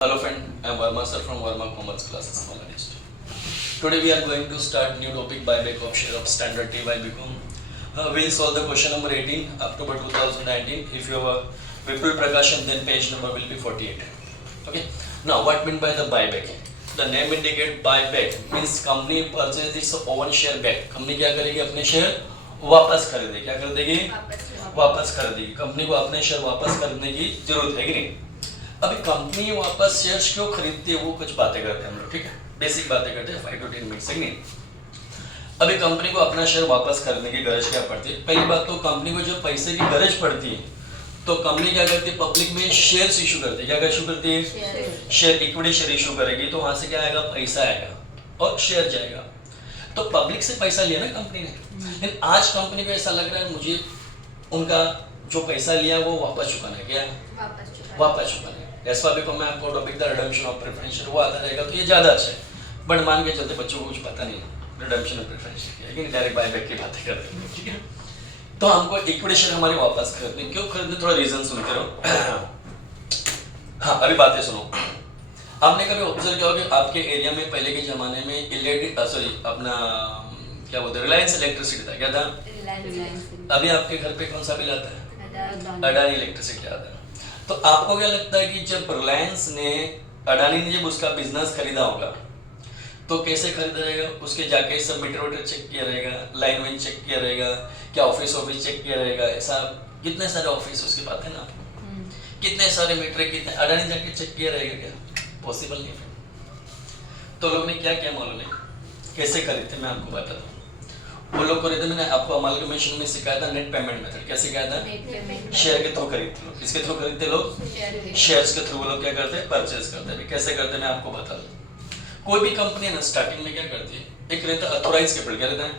Hello friend, I am Verma sir from Verma Commerce Classes Bangladesh. Today we are going to start new topic buyback of share of Standard T by Bicom. We'll solve the question number 18, October 2019. If you have a Vipul Prakashan, then page number will be 48. Okay. Now what mean by the buyback? The name indicate buyback means company purchases its own share back. Company क्या करेगी अपने share वापस खरीदेगी. क्या कर देगी? वापस खरीदेगी. कंपनी को अपने शेयर वापस खरीदने की जरूरत है कि नहीं? अभी कंपनी वापस शेयर्स क्यों खरीदती है वो कुछ बातें करते हैं हम लोग. ठीक है, बेसिक बातें करते हैं 5 to 10 मिनट से नहीं. अभी कंपनी को अपना शेयर वापस खरीदने की गरज क्या पड़ती है? पहली बात तो कंपनी को जब पैसे की गरज पड़ती है तो कंपनी क्या करती है? पब्लिक में शेयर्स इशू करती है. क्या इशू करती है? शेयर, इक्विटी शेयर इशू करेगी. तो वहां से क्या आएगा? पैसा आएगा और शेयर जाएगा. तो पब्लिक से पैसा लिया ना कंपनी ने, लेकिन आज कंपनी को ऐसा लग रहा है मुझे उनका जो पैसा लिया वो वापस चुकाना है. क्या वापस चुकाना है. एस वाई को मैं आपको टॉपिक था रिडम्पशन ऑफ प्रेफरेंशियल वो आता रहेगा तो ये ज़्यादा अच्छा है. बट मान के चलते बच्चों को कुछ पता नहीं रिडम्पशन ऑफ प्रेफरेंशियल क्या है, लेकिन डायरेक्ट बायबैक की बातें करते हैं. ठीक है, तो हमको इक्विटी शेयर हमारे वापस खरीदने. क्यों खरीदने? थोड़ा रीजन सुनते रहो. हाँ, अभी बातें सुनो. आपने कभी ऑब्जर्व किया होगा कि आपके एरिया में पहले के जमाने में अपना क्या बोलते हैं, रिलायंस इलेक्ट्रिसिटी था. क्या था? अभी आपके घर पे कौन सा बिल आता है? अडानी इलेक्ट्रिसिटी आता है. तो आपको क्या लगता है कि जब रिलायंस ने, अडानी ने जब उसका बिजनेस खरीदा होगा तो कैसे खरीदा रहेगा? उसके जाके सब मीटर चेक किया रहेगा, लाइन वाइन चेक किया रहेगा, क्या ऑफिस चेक किया रहेगा. ऐसा कितने सारे ऑफिस उसके पास है ना, कितने सारे मीटर, कितने अडानी जाके चेक किया रहेगा? क्या पॉसिबल नहीं है. तो लोग ने क्या क्या मालूम है कैसे खरीदते? मैं आपको बताता हूँ. वो लोग खरीदते, मैंने आपको अमालगमेशन में सिखाया था नेट पेमेंट मेथड. क्या सिखाया था? शेयर के थ्रू खरीदते लोग. किसके थ्रू खरीदते लोग? शेयर्स के थ्रू. वो लोग क्या करते हैं? परचेज करते हैं. कैसे करते हैं मैं आपको बता दूं. कोई भी कंपनी है ना, स्टार्टिंग में क्या करती है? एक रहता है अथॉराइज कैपिटल. क्या रहता है?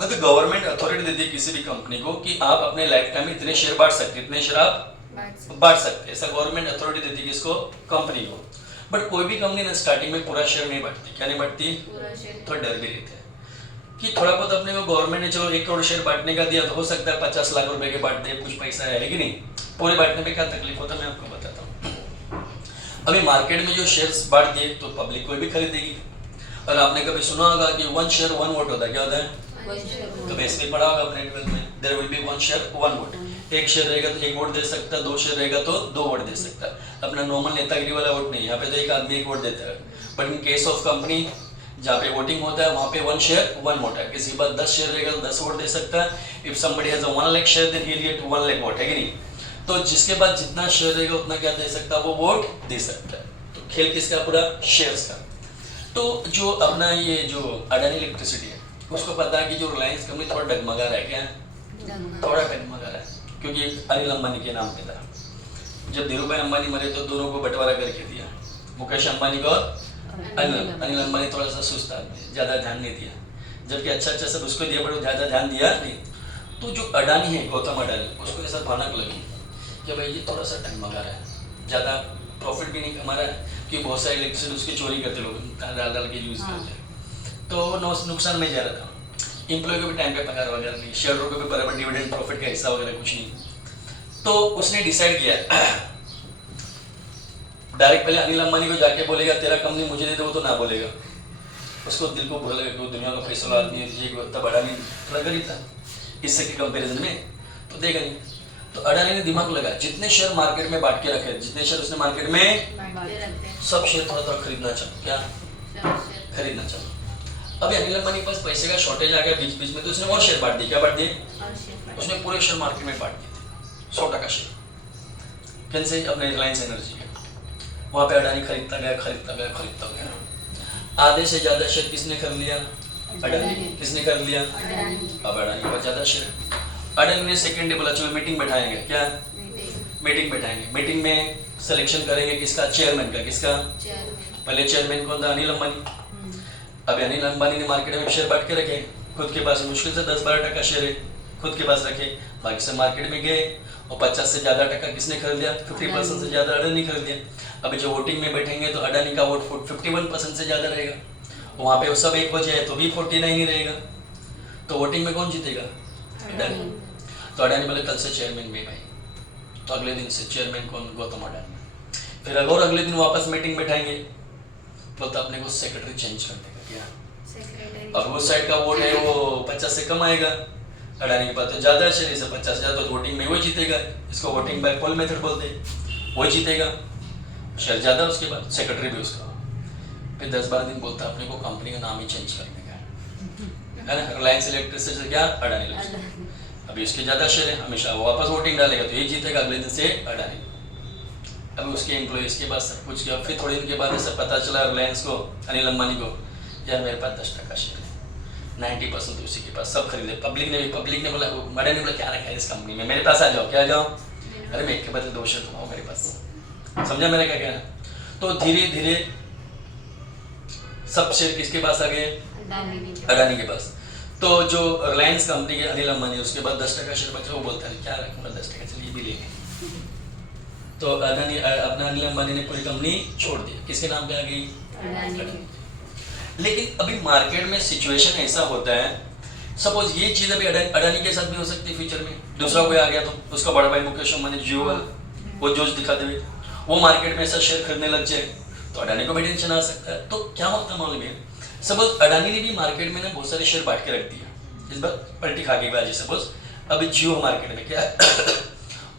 मतलब गवर्नमेंट अथॉरिटी देती है किसी भी कंपनी को कि आप अपने लाइफ टाइम में इतने शेयर बांट सकते, इतने शेयर आप बांट सकते. ऐसा गवर्नमेंट अथॉरिटी देती है किसको? कंपनी को. बट कोई भी कंपनी ना स्टार्टिंग में पूरा शेयर नहीं बांटती. क्या नहीं बांटती? थोड़ा डर भी रहते हैं कि थोड़ा बहुत अपने को गवर्नमेंट ने चलो 1 करोड़ शेयर बांटने का दिया तो हो सकता है 50 लाख रुपए के बांट दे, कुछ पैसा है कि नहीं. पूरे बांटने में क्या तकलीफ होता है मैं आपको बताता हूँ. अभी मार्केट में जो शेयर्स बांट दिए तो पब्लिक कोई भी खरीदेगी. और आपने कभी सुना होगा कि 1 शेयर 1 वोट होता है. क्या होता है? तो बेस में पढ़ा होगा अपने 12th में. There will be 1 share 1 vote. 1 share रहेगा तो 1 वोट दे सकता है, 2 शेयर रहेगा तो 2 वोट दे सकता है. अपना नॉर्मल नेतागिरी वाला वोट नहीं. यहाँ पे तो एक आदमी 1 वोट देता है. But in case of company जहाँ पे वोटिंग होता है वहाँ पे 1 शेयर 1 वोट है. किसी के पास 10 शेयर रहेगा तो 10 वोट दे सकता है. If somebody has a 1 lakh share then he will get 1 lakh vote. है कि नहीं? तो जिसके पास जितना शेयर रहेगा उतना क्या दे सकता है? वो वोट दे सकता है. तो खेल किसका? पूरा शेयर्स का. तो जो अपना ये जो अडानी इलेक्ट्रिसिटी है उसको पता है कि जो रिलायंस कंपनी थोड़ा डगमगा रहा है. क्या थोड़ा डगमगा रहा है? क्योंकि अनिल अंबानी के नाम पे था. जब धीरू भाई अंबानी मरे तो दोनों को बंटवारा करके दिया. मुकेश अंबानी को अनिल अंबानी थोड़ा सा सुस्त आदमी, ज़्यादा ध्यान नहीं दिया. जबकि अच्छा सब उसको दिया बट ज़्यादा ध्यान दिया नहीं. तो जो अडानी है, गौतम अडानी, उसको ऐसा भनक लगी कि भाई ये थोड़ा सा डगमगा रहा है, ज़्यादा प्रॉफिट भी नहीं कमा रहा है कि बहुत सारे इलेक्ट्रिसिटी उसकी चोरी करते लोग, डाल के यूज़ करते हैं. तो नुकसान में जा रहा था. एम्प्लॉय को भी टाइम पे पगार वगैरह नहीं, शेयरों को भी बराबर डिविडेंड प्रॉफिट का हिस्सा वगैरह कुछ नहीं. तो उसने डिसाइड किया डायरेक्ट पहले अनिल अंबानी को जाके बोलेगा तेरा कंपनी मुझे दे दो, तो ना बोलेगा. उसको दिल को बुरा लगेगा कि वो दुनिया का पैसा वाला आदमी है, ये इतना बड़ा नहीं, थोड़ा गरीब था इससे के कंपैरिजन में, तो देगा नहीं. तो अडानी ने दिमाग लगा जितने शेयर मार्केट में बांट के रखे, जितने शेयर उसने मार्केट में, सब शेयर थोड़ा थोड़ा खरीदना चाहूँ. क्या खरीदना चाहूँ? अभी अनिल अंबानी के पास पैसे का शॉर्टेज आ गया बीच बीच में, तो उसने और शेयर बांट दिए. क्या बांट दिए? उसने पूरे शेयर मार्केट में बांट दिए 100% शेयर. कैसे? अपने रिलायंस एनर्जी के. वहाँ पे अडानी खरीदता गया. आधे से ज्यादा शेयर किसने कर लिया? अडानी. किसने कर लिया? अब अडानी के पास ज्यादा शेयर. अडानी ने सेकंड डे बोला चलो मीटिंग बैठाएंगे. क्या मीटिंग बैठाएंगे? मीटिंग में सिलेक्शन करेंगे किसका? चेयरमैन का. किसका? पहले चेयरमैन कौन था? अनिल अंबानी. अभी अनिल अंबानी ने मार्केट में शेयर बांट के रखे खुद के पास. मुश्किल से 10-12% शेयर है खुद के पास रखे. बाकी से मार्केट में गए और 50 से ज्यादा टका किसने खरीद लिया? 50% से ज्यादा अडानी खरीद लिया. अभी जो वोटिंग में बैठेंगे तो अडानी का वोट 51% से ज्यादा रहेगा. वहाँ पे सब एक हो जाए तो भी 49 ही रहेगा. तो वोटिंग में कौन जीतेगा? अडानी. तो अडानी बोले कल से चेयरमैन में भाई. तो अगले दिन से चेयरमैन कौन? गौतम अडानी. फिर अगर अगले दिन वापस मीटिंग बैठाएंगे, बोलता अपने को सेक्रेटरी चेंज करने का क्या, अब उस साइड का वोट है वो 50 से कम आएगा, अडानी के पास तो ज्यादा शेयर, इसे 50 ज्यादा, तो वोटिंग में वो जीतेगा, इसको वोटिंग बाय पोल मेथड बोलते हैं, वो जीतेगा, शेयर ज्यादा, उसके बाद सेक्रेटरी भी उसका, फिर 10-12 दिन बोलता अपने को कंपनी का नाम ही चेंज करने का है ना, रिलायंस इलेक्ट्रिसिटी से क्या अडानी इलेक्ट्रिसिटी, अभी उसके ज्यादा शेयर है, हमेशा वो वापस वोटिंग डालेगा तो ये जीतेगा, अगले दिन से अडानी, अभी उसके एम्प्लॉइज के पास सब कुछ किया, फिर थोड़े दिन के बाद ऐसा पता चला रिलायंस को, अनिल अंबानी को, यार मेरे पास 10% शेयर है, 90% तो उसी के पास, सब खरीदे, पब्लिक ने बोला, मैडम ने बोला क्या रखा है इस कंपनी में, मेरे पास आ जाओ, क्या जाओ, अरे मैं एक के बदले 2 शेयर तुम आओ मेरे पास, समझा मेरा क्या कहना। तो धीरे धीरे सब शेयर किसके पास आ गए, अडानी के पास। तो जो रिलायंस कंपनी के अनिल अंबानी, उसके बाद 10% शेयर बचा, वो बोलता है क्या रखूंगा 10%, चलिए भी ले लें, तो अपना अनिल अंबानी ने पूरी कंपनी छोड़ दी, किसके नाम पे आ गई, अडानी। लेकिन अभी मार्केट में सिचुएशन ऐसा होता है, सपोज ये चीज अभी अडानी के साथ भी हो सकती है फ्यूचर में, दूसरा कोई आ गया तो उसका बड़ा भाई मुकेश अंबानी जियो वो जोश दिखा दे, वो मार्केट में ऐसा शेयर खरीदने लग जाए तो अडानी को भी टेंशन आ सकता है। तो क्या होता है मालूम है, सपोज अडानी ने भी मार्केट में ना बहुत सारे शेयर बांट के रख दिया, इस बार पलटी खा गई बाजी, सपोज अभी जियो मार्केट में क्या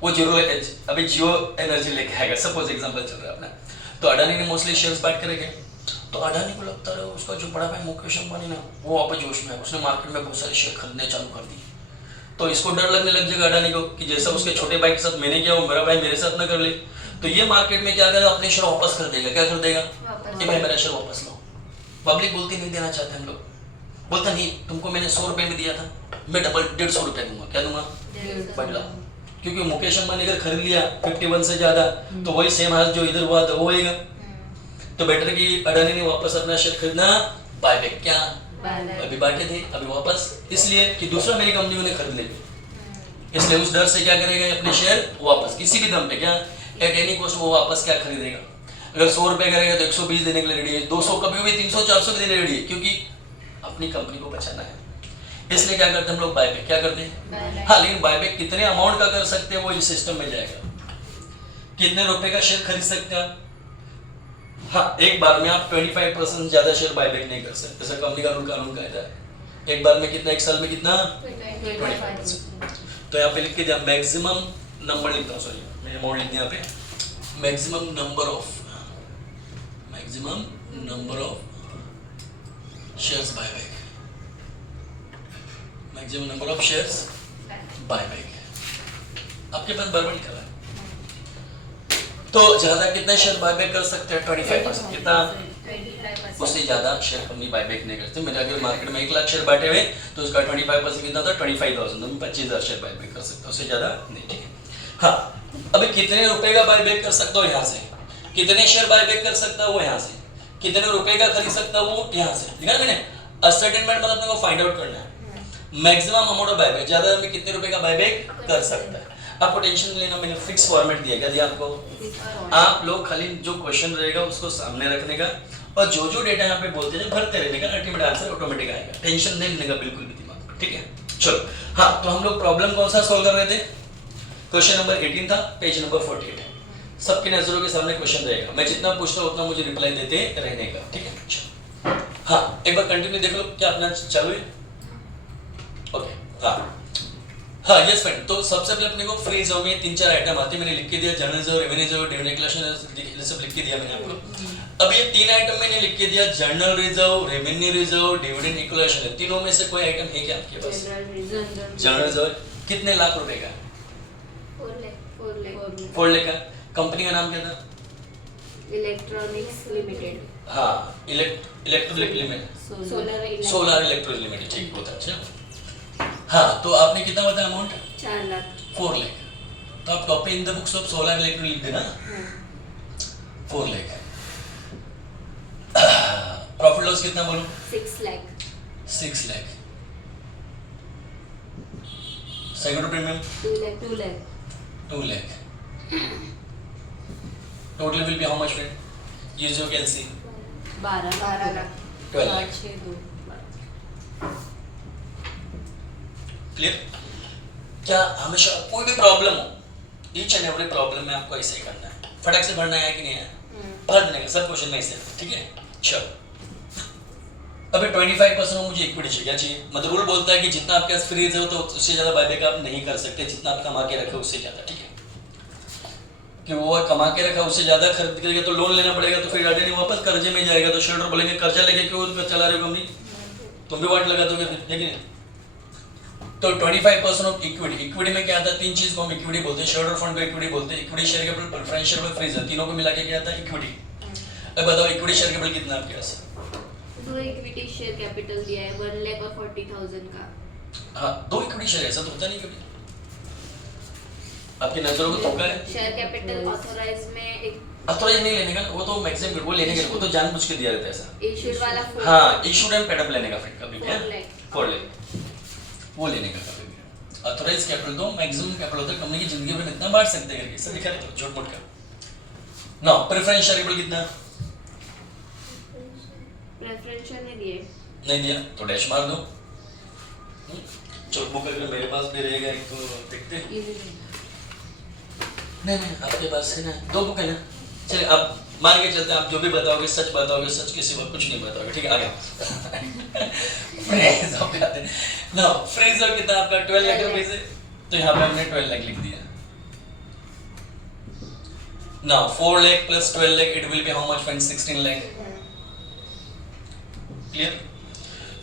वो अभी जियो एनर्जी लेके आएगा, सपोज एग्जांपल चल रहा है अपना, तो अडानी ने मोस्टली शेयर्स बांट के रखे, तो अडानी को लगता है उसका जो बड़ा भाई मुकेश अंबानी ना वो वापस जोश में है, उसने मार्केट में बहुत सारे शेयर खरीदने चालू कर दिए, तो इसको डर लगने लग जाएगा अडानी को कि जैसा उसके छोटे भाई के साथ मैंने किया वो मेरा भाई मेरे साथ ना कर ले, तो ये मार्केट में क्या करेगा, अपने शेयर वापस कर देगा, क्या कर देगा कि भाई मेरा शेयर वापस लो। पब्लिक बोलती नहीं देना चाहते हम लोग, बोलता नहीं तुमको मैंने 100 रुपए में दिया था, मैं डबल 150 रुपए दूंगा, क्या दूंगा, बदला, क्योंकि मुकेश अंबानी अगर खरीद लिया 51 से ज्यादा तो वही सेम हाल जो इधर हुआ था वो होएगा, तो बेटर कि अडानी ने वापस अपना शेयर खरीदना, बायबैक क्या अभी बांटे थे अभी वापस, इसलिए कि दूसरा मेरी कंपनी ने खरीद ले, इसलिए उस डर से क्या करेगा अपने शेयर वापस किसी भी दम पे, क्या एट एनी कॉस्ट वो वापस क्या खरीदेगा, अगर 100 रुपए करेगा तो 120 देने के लिए रेडी है, 200 कभी भी 300-400 भी देने रेडी है, क्योंकि अपनी कंपनी को बचाना है, इसलिए क्या करते हैं हम लोग बायबैक, क्या करते हैं, हाँ लेकिन बायबैक कितने अमाउंट का कर सकते हैं वो इस सिस्टम में जाएगा, कितने रुपए का शेयर खरीद सकते हैं, हाँ एक बार में आप 25% ज्यादा शेयर बायबैक नहीं कर सकते, जैसा कंपनी का रूल कानून कहता है, एक बार में कितना, एक साल में कितना 25%, तो यहाँ पे लिख के दिया मैक्सिमम नंबर लिखता हूँ, सॉरी मैंने अमाउंट लिख दिया यहाँ पे, maximum number of shares buyback, maximum number of shares buyback, आपके पास बराबर लिखा है, तो ज्यादा कितने शेयर बायबैक कर सकते हैं 25%, कितना, उससे ज्यादा शेयर कंपनी बायबैक नहीं करते, मेरे अगर मार्केट में 1 लाख शेयर बांटे हुए तो उसका 25% कितना था 25,000, तो मैं 25,000 शेयर बायबैक कर सकता हूँ, उससे ज्यादा नहीं, ठीक है। हाँ अभी कितने रुपए का बायबैक कर सकता हूँ यहाँ से, कितने शेयर बायबैक कर सकता हूँ वो यहाँ से, कितने रुपए का खरीद सकता हूँ वो यहाँ से, देखा ना मैंने, असर्टेनमेंट मतलब अपने को फाइंड आउट करना है, मैक्सिमम अमाउंट ऑफ बायबैक, ज्यादा में कितने रुपए का बायबैक कर सकता है, आपको टेंशन लेना, मैंने फिक्स फॉर्मेट दिया, क्या दिया आपको, आप लोग खाली जो क्वेश्चन रहेगा उसको सामने रखने का और जो जो डेटा यहाँ पे बोलते हैं भरते रहने का, अल्टीमेट आंसर ऑटोमेटिक आएगा, टेंशन नहीं लेने का बिल्कुल भी दिमाग, ठीक है। चलो हाँ, तो हम लोग प्रॉब्लम कौन सा सॉल्व कर रहे थे, क्वेश्चन नंबर 18 था, पेज नंबर 48 है, सबके नजरों के सामने क्वेश्चन रहेगा, मैं जितना पूछता हूँ उतना मुझे रिप्लाई देते रहने का, ठीक है। चलो हाँ एक बार कंटिन्यू देख लो, क्या अपना चालू है, ओके हाँ यस फ्रेंड, तो सबसे पहले अपने को फ्री रिजर्व में 3-4 आइटम आते हैं, मैंने लिख के दिया, general reserve, revenue reserve, dividend declaration, सब लिख के दिया मैंने आपको। अब ये 3 आइटम मैंने लिख के दिया, general reserve, revenue reserve, dividend declaration, तीनों में से कोई आइटम है क्या आपके पास, जनरल रिजर्व, कितने लाख रुपए का, 4 लाख का, कंपनी का नाम क्या था, इलेक्ट्रॉनिक्स लिमिटेड, हाँ electronic limited, solar electric limited, ठीक होता है। अच्छा हाँ, तो आपने कितना बताया अमाउंट, 4 लाख, 4 लाख, तो आप copy in the books of solar electric लिख देना, 4 लाख। प्रॉफिट लॉस कितना बोलो, 6 lakh, 6 lakh. Second premium 2 lakh, 2 lakh. Total will be how much friend, use your calci, 12 lakh, 12 lakh, 6 2 clear. क्या हमेशा कोई भी प्रॉब्लम हो, ईच एंड एवरी प्रॉब्लम में आपको ऐसे ही करना है, फटक से भरना है कि नहीं है? भर देने का, सब क्वेश्चन में इसे, ठीक है। चलो अभी 25% मुझे इक्विटी चाहिए। क्या चाहिए? मतलब रूल बोलता है कि जितना आपके पास फ्रीज है तो उससे ज्यादा बायबैक आप नहीं कर सकते, जितना आप कमा के रखे उससे ज्यादा, ठीक है। कि वो कमा के रखा उससे ज्यादा खरीद करेगा तो लोन लेना पड़ेगा, तो फिर गाड़ी नहीं वापस कर्जे में जाएगा, तो शेयर बोलेंगे कर्जा लेके क्यों चला रहे हो कंपनी, तुम भी वाट लगा दोगे फिर, है कि नहीं? तो 25% ऑफ इक्विटी, इक्विटी में क्या आता है? तीन चीज को हम इक्विटी बोलते हैं, शेयर फंड को इक्विटी बोलते हैं, इक्विटी शेयर कैपिटल, प्रेफरेंशियल और फ्रीजर, तीनों को मिला के क्या आता है? इक्विटी। अब बताओ इक्विटी शेयर कैपिटल कितना आपके पास? दो इक्विटी शेयर कैपिटल दिया है 1,40,000 का। हाँ, दो इक्विटी शेयर, ऐसा तो होता नहीं कभी आपकी नजरों को धोखा है। शेयर कैपिटल ऑथराइज में एक ऑथराइज नहीं लेने का, वो तो मैक्सिमम वो लेने का, वो तो जानबूझ के दिया रहता है ऐसा। इशूड वाला हाँ, इशूड एंड पेड अप लेने का फिर कभी क्या? 4 लाख। 4 लाख वो लेने का कभी भी। ऑथराइज कैपिटल तो मैक्सिमम कैपिटल होता है, कंपनी की जिंदगी में इतना बांट सकते हैं करके, सब दिखा रहे तो झूठ मूठ का। नो प्रेफरेंस शेयर कैपिटल कितना? प्रेफरेंशियल नहीं दिए। नहीं दिया तो डैश मार दो। चेकबुक अगर मेरे पास भी रहेगा एक तो देखते हैं। नहीं आपके पास है ना, दो बुक है ना, चलिए अब मान के चलते हैं आप जो भी बताओगे सच बताओगे, सच के सिवा कुछ नहीं बताओगे, ठीक है। आगे फ्रेज ऑफ कहते हैं ना, फ्रेज ऑफ कितना आपका 12 लाख रुपए से, तो यहाँ पे हमने 12 लाख लिख दिया। Now 4 lakh plus 12 lakh it will be how much friends? 16 lakh. Clear?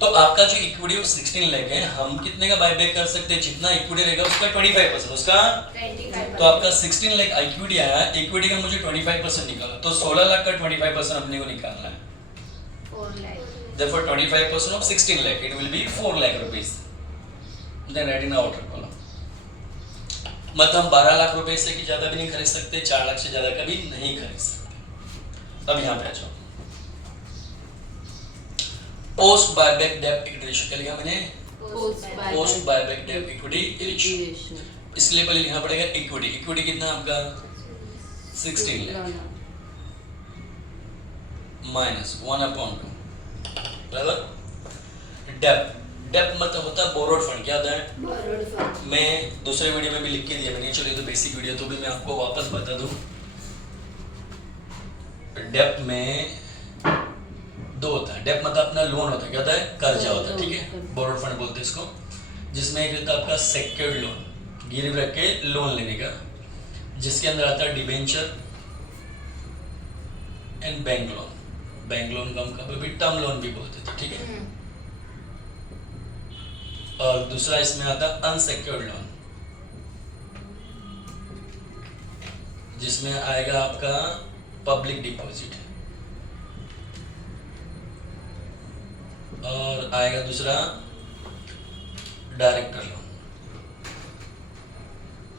तो आपका जो इक्विटी 16 लाख है, हम कितने का बायबैक कर सकते हैं? जितना इक्विटी रहेगा उसका 25%, उसका 25। तो आपका 16 लाख इक्विटी आया, इक्विटी का मुझे 25% निकाला, तो 16 लाख का 25% अपने को निकालना है। 4 lakh. Therefore 25% of 16 lakh, it will be 4 lakh rupees. Then write in the outer column. मतलब हम 12 लाख रुपए से की ज्यादा भी नहीं खरीद सकते, 4 लाख से ज्यादा का भी नहीं खरीद सकते। अब यहाँ पे आ जाओ, पोस्ट बायबैक डेब्ट इक्विटी रेशियो क्या लिखा मैंने? पोस्ट बायबैक डेब्ट इक्विटी रेशियो। इसलिए पहले लिखना पड़ेगा इक्विटी। इक्विटी कितना आपका? 16 लाख माइनस 1/2 बराबर डेब्ट। डेब्ट मतलब होता है बोरोड फंड। क्या होता है? Borrowed fund. मैं दूसरे वीडियो में भी लिख के दिया मैंने, चलिए तो बेसिक वीडियो तो भी मैं आपको वापस बता दूं। डेब्ट में दो होता है, डेब्ट मतलब अपना लोन होता है, क्या होता है? कर्जा होता है, ठीक है, बोरोड फंड बोलते हैं इसको। जिसमें एक होता है आपका सेक्योर्ड लोन, गिरवी रख के लोन लेने का, जिसके अंदर आता है debenture and bank loan. Bank loan का हम कभी भी टर्म लोन भी बोलते थे, ठीक है। और दूसरा इसमें आता है अनसेक्योर्ड लोन, जिसमें आएगा आपका पब्लिक डिपॉजिट, और आएगा दूसरा डायरेक्टर लोन।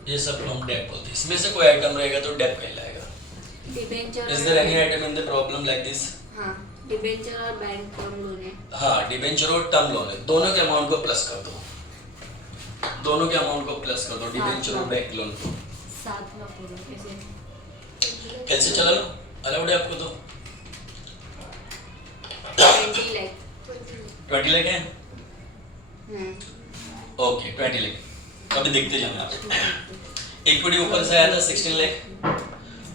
ये सब हम डेब्ट बोलते हैं। इसमें से कोई आइटम रहेगा तो डेब्ट कहलाएगा। Debenture. Is there any item in the problem like this? हाँ, डिबेंचर और बैंक टर्म लोन है। हाँ, डिबेंचर और टर्म लोन है, दोनों के अमाउंट को प्लस कर दो, दोनों के अमाउंट को प्लस कर दो, डिबेंचर और बैंक लोन को। 7 लाख होगा कैसे? कैसे चला लो, अलाउड है आपको तो। 20 लाख। 20 लाख है? ओके 20 लाख। अभी देखते जाना आप। इक्विटी ऊपर से आया था 16 लाख,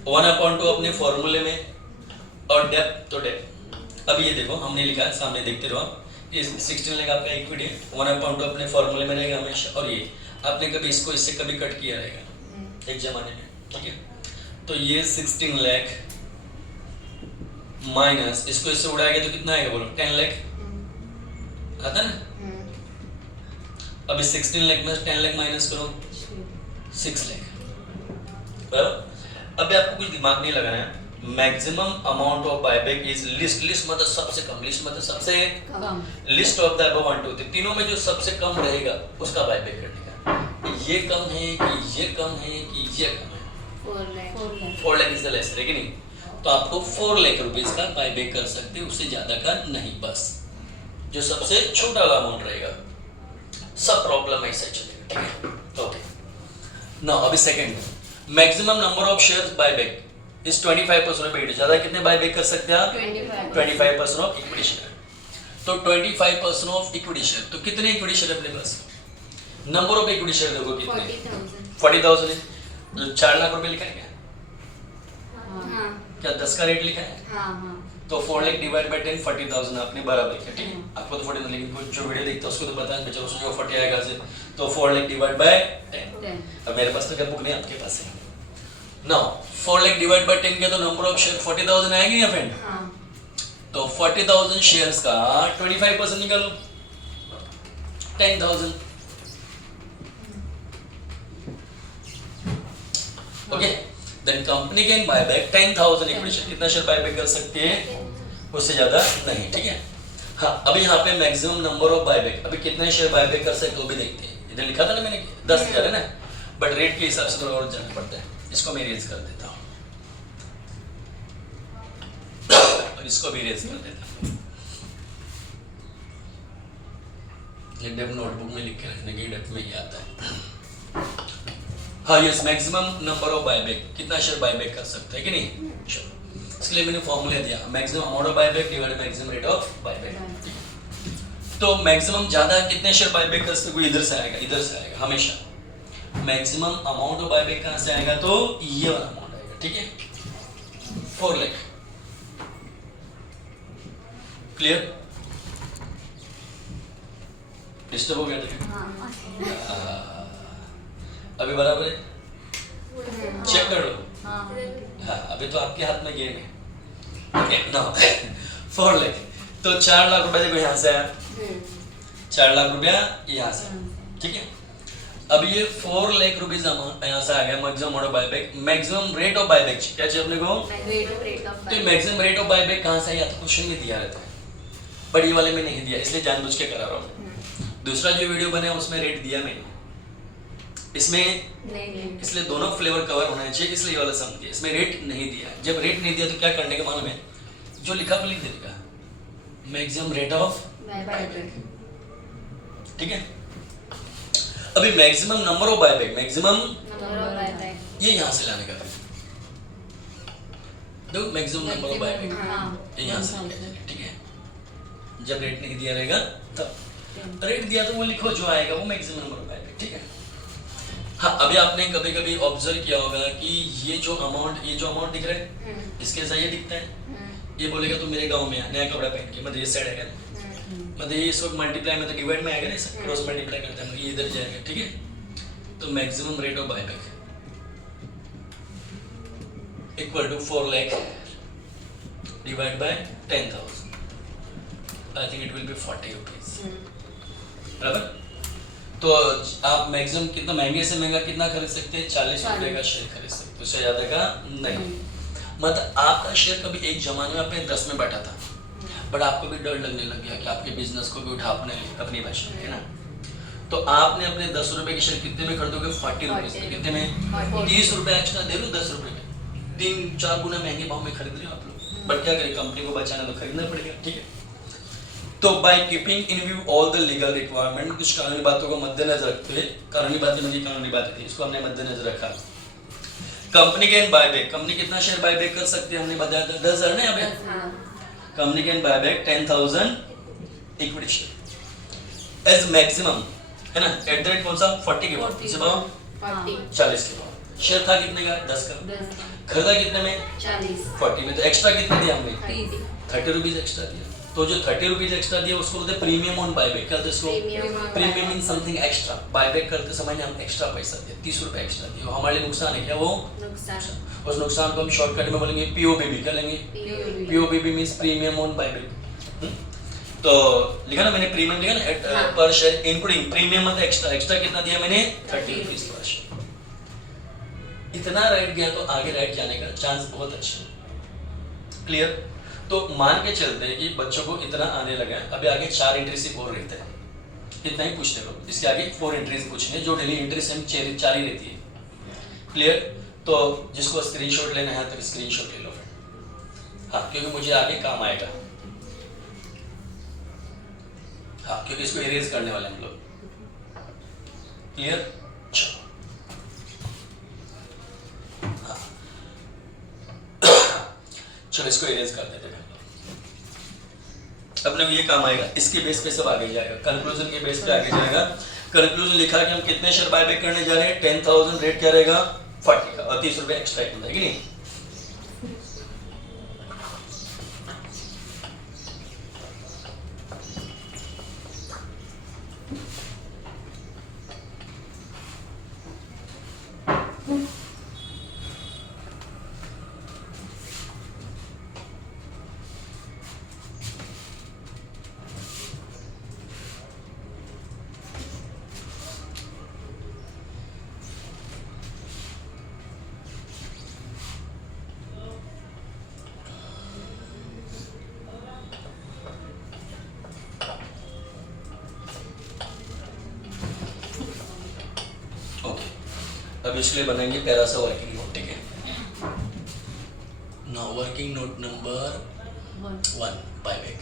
1/2 अपने फॉर्मूले में, और डेब्ट तो डेब्ट। अब ये देखो हमने लिखा है, सामने देखते रहो आप, ये 16 लाख आपका इक्विटी, 1/2 अपने फॉर्मूले में रहेगा हमेशा, और ये आपने कभी इसको इससे कभी कट किया रहेगा एक जमाने में, ठीक है। तो ये 16 लाख माइनस इसको इससे उड़ाएंगे तो कितना आएगा बोलो? 10 लाख आता ना। अभी 16 लाख में 10 लाख माइनस करो, 6 लाख बराबर। अभी आपको कुछ दिमाग नहीं लगाना है। Maximum amount of buyback is list, list मतलब सबसे कम, लिस्ट मतलब सबसे कम, लिस्ट ऑफ द अबव 1 2 3 तीनों में जो सबसे कम रहेगा उसका बायबैक करने का। ये कम है कि ये कम है कि ये कम है? 4 lakh. 4 lakh is the less, है कि नहीं? तो आपको 4 लाख रुपीस का बायबैक कर सकते हैं, उससे ज्यादा का नहीं, बस जो सबसे छोटा वाला अमाउंट रहेगा। सब प्रॉब्लम ऐसा चलेगा, ठीक है। ओके नाउ अभी second, maximum number of shares buyback is 25% of equity. ज्यादा कितने बायबैक कर सकते हैं आप? 25% ऑफ इक्विटी शेयर। तो 25% ऑफ इक्विटी शेयर, तो कितने इक्विटी शेयर अपने पास? नंबर ऑफ इक्विटी शेयर देखो कितने? 40,000। 40,000 है, 4 लाख रुपए लिखा है क्या? क्या 10 का रेट लिखा है? हाँ तो 4 लाख डिवाइड बाय 10 40,000 आपने बराबर किया, ठीक है। हम्म। आपको तो 40 लेकिन कोई जो वीडियो देखता है उसको तो पता है बेचारा, उसको 40 आएगा से, तो 4 लाख डिवाइड बाय 10। 10 अब मेरे पास तो क्या बुक नहीं, आपके पास है। नाउ 4 लाख डिवाइड बाय 10 किया तो नंबर ऑफ शेयर 40,000 आएगी ना फ्रेंड? हाँ तो 40,000 शेयर्स का 25% निकालो, 10,000। Okay, then company can buy back 10,000 equity share. कितना शेयर बाय बैक कर सकती है? उससे ज्यादा नहीं, ठीक है। हाँ, अभी यहाँ पे मैक्सिमम नंबर ऑफ बायबैक, अभी कितने शेयर बायबैक कर सकते हो भी देखते हैं। इधर लिखा था ना मैंने 10,000 है ना, बट रेट के हिसाब से थोड़ा और जाना पड़ता है। इसको मैं इरेज कर देता हूँ और इसको भी इरेज कर देता हूँ। ये डेप नोटबुक में लिख के रखने की डेप में ही आता है। हाँ yes, maximum number of buyback, कितना शेयर बायबैक कर सकते हैं कि नहीं। Sure. इसके लिए मैंने फॉर्मूला दिया, maximum amount of buyback divided maximum rate of buyback. तो मैक्सिमम ज्यादा कितने शेयर बायबैक कर सकते, कोई इधर से आएगा, इधर से आएगा हमेशा। मैक्सिमम अमाउंट ऑफ बायबैक कहां से आएगा? तो ये वाला अमाउंट आएगा, ठीक है, 4 लाख। क्लियर? डिस्टर्ब हो गया था? अभी बराबर है, चेक कर लो। हाँ, अभी तो आपके हाथ में गेम है। ओके, नाउ 4 लाख, तो 4 लाख रुपए देखो यहाँ से आया, 4 लाख रुपया यहाँ से, ठीक है। अब ये 4 लाख रुपीज अमाउंट यहाँ से आ गया maximum amount of buyback, maximum rate of buyback क्या चाहिए अपने को? तो मैक्सिमम रेट ऑफ बायबैक कहाँ से आया? तो क्वेश्चन में दिया रहता है, बट ये वाले में नहीं दिया, इसलिए जानबूझ के करा रहा हूँ। दूसरा जो वीडियो बना है उसमें रेट दिया मैंने, इसमें नहीं। इसलिए दोनों फ्लेवर कवर होना चाहिए, इसलिए वाला सम दिया, इसमें रेट नहीं दिया। जब रेट नहीं दिया तो क्या करने का मालूम है? जो लिखा वो लिख देगा, मैक्सिमम रेट ऑफ बायबैक, ठीक है। अभी maximum number of buyback, maximum ये यहां से लाने का, देखो मैक्सिमम नंबर ऑफ बायबैक ये यहां से लेके आएंगे, ठीक है। जब रेट नहीं दिया रहेगा तब, रेट दिया तो वो लिखो जो आएगा वो मैक्सिमम नंबर ऑफ बायबैक, ठीक है। हाँ, अभी आपने कभी कभी ऑब्जर्व किया होगा कि ये जो अमाउंट दिख रहा है, इसके जैसा ये दिखता है। ये बोलेगा तो मेरे गांव में नया कपड़ा पहन के, मतलब ये साइड आएगा, मतलब ये इस वक्त मल्टीप्लाई में तो डिवाइड में आएगा ना, क्रॉस मल्टीप्लाई करते हैं, ये इधर जाएगा, ठीक है। तो maximum rate of buyback equal to 4 lakh divide by 10,000, I think it will be 40 rupees, बराबर। तो आप मैक्सिमम कितना महंगे से महंगा कितना खरीद सकते हैं? 40 रुपए का शेयर खरीद सकते हैं, उससे ज्यादा का नहीं। मतलब आपका शेयर कभी एक जमाने में आपने 10 में बैठा था, बट आपको भी डर लगने लग गया कि आपके बिजनेस को भी उठा अपनी भाषा में, है ना। तो आपने अपने 10 रुपए के शेयर कितने में खरीदोगे? 40 रुपीज में। कितने में? 30 रुपए एक्स्ट्रा दे लो 10 रुपए में, 3-4 गुना महंगे भाव में खरीद रहे हो आप लोग, बट क्या करें, कंपनी को बचाना तो खरीदना पड़ेगा, ठीक है। तो by keeping in view all the legal requirement, कुछ कानूनी बातों को मद्देनजर रखते हुए, कानूनी बातें थी, इसको हमने मद्देनजर रखा। कंपनी कैन बायबैक, कंपनी कितना शेयर बायबैक कर सकती है हमने बताया था, 10,000 ना। अभी company can buyback 10,000 equity share as maximum, है ना। एट द रेट कौन सा? 40 के बाद, इसे बताओ 40 के बाद। शेयर था कितने का? 10 का। खरीदा कितने में? 40 में। तो एक्स्ट्रा कितना दिया हमने? 30 रुपीज एक्स्ट्रा दिया। तो जो 30 रुपीज एक्स्ट्रा दिया उसको बोलते हैं प्रीमियम ऑन बायबैक। क्या बोलते हैं इसको? Premium mean something extra. Buyback करते समय हम एक्स्ट्रा पैसा दिया, 30 रुपए एक्स्ट्रा दिया, हमारे लिए नुकसान है क्या? वो उस नुकसान को हम शॉर्टकट में बोलेंगे पीओबीबी। क्या लेंगे? पीओबीबी मींस प्रीमियम ऑन बायबैक। तो लिखा ना मैंने, प्रीमियम लिखा ना, पर शेयर इंक्लूडिंग प्रीमियम मतलब एक्स्ट्रा कितना दिया मैंने? 30 रुपीज पर शेयर। इतना राइट गया तो आगे राइट जाने का चांस बहुत अच्छा है। क्लियर? तो मान के चलते हैं कि बच्चों को इतना आने लगा है, अभी आगे 4 एंट्री सिर्फ और रहता है, इतना ही पूछते रहो। इसके आगे 4 एंट्रीज पूछने, जो डेली एंट्री सेम 4 ही रहती है। क्लियर? तो जिसको स्क्रीनशॉट लेना है तो स्क्रीनशॉट ले लो फिर, हाँ, क्योंकि मुझे आगे काम आएगा। हाँ, क्योंकि इसको इरेज करने वाले हम लोग। क्लियर? हाँ, चलो इसको इरेज कर देते हैं, अपने को ये काम आएगा। इसके बेस पे सब आगे जाएगा, कंक्लूजन के बेस पे आगे जाएगा। कंक्लूजन लिखा कि हम कितने शेयर बायबैक करने जा रहे हैं? 10,000, रेट क्या रहेगा? 40 का, और 30 रुपए एक्स्ट्रा है कि नहीं? अब इसके लिए बनाएंगे प्यारा सा वर्किंग नोट, ठीक है। Now working note number 1 buyback,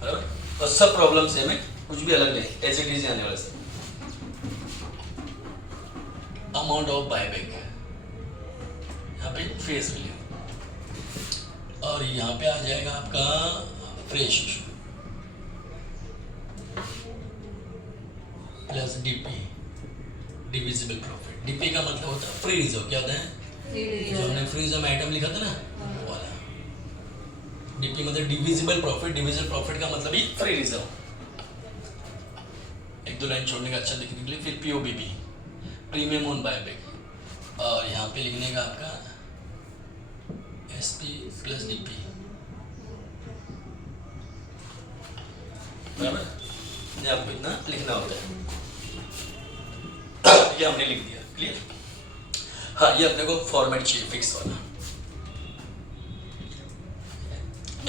बराबर। और सब प्रॉब्लम सेम है, कुछ भी अलग नहीं, एज इट इज आने वाला सब। अमाउंट ऑफ बायबैक, यहाँ पे फेस वैल्यू, और यहाँ पे आ जाएगा आपका fresh issue plus DP, divisible profit. DP का मतलब होता है फ्री रिजर्व, क्या होता है? जो हमने फ्री रिजर्व में आइटम लिखा था ना, वो वाला। डीपी मतलब डिविजिबल प्रॉफिट, डिविजिबल प्रॉफिट का मतलब ही फ्री रिजर्व। एक दो लाइन छोड़ने का अच्छा दिखने के लिए। फिर पीओबीबी, प्रीमियम ऑन बायबैक, और यहाँ पे लिखने का आपका एसपी प्लस डीपी, बराबर। ये आपको इतना लिखना होता है, ये हमने लिख दिया, क्लियर। हाँ, ये अपने को फॉर्मेट चाहिए फिक्स वाला।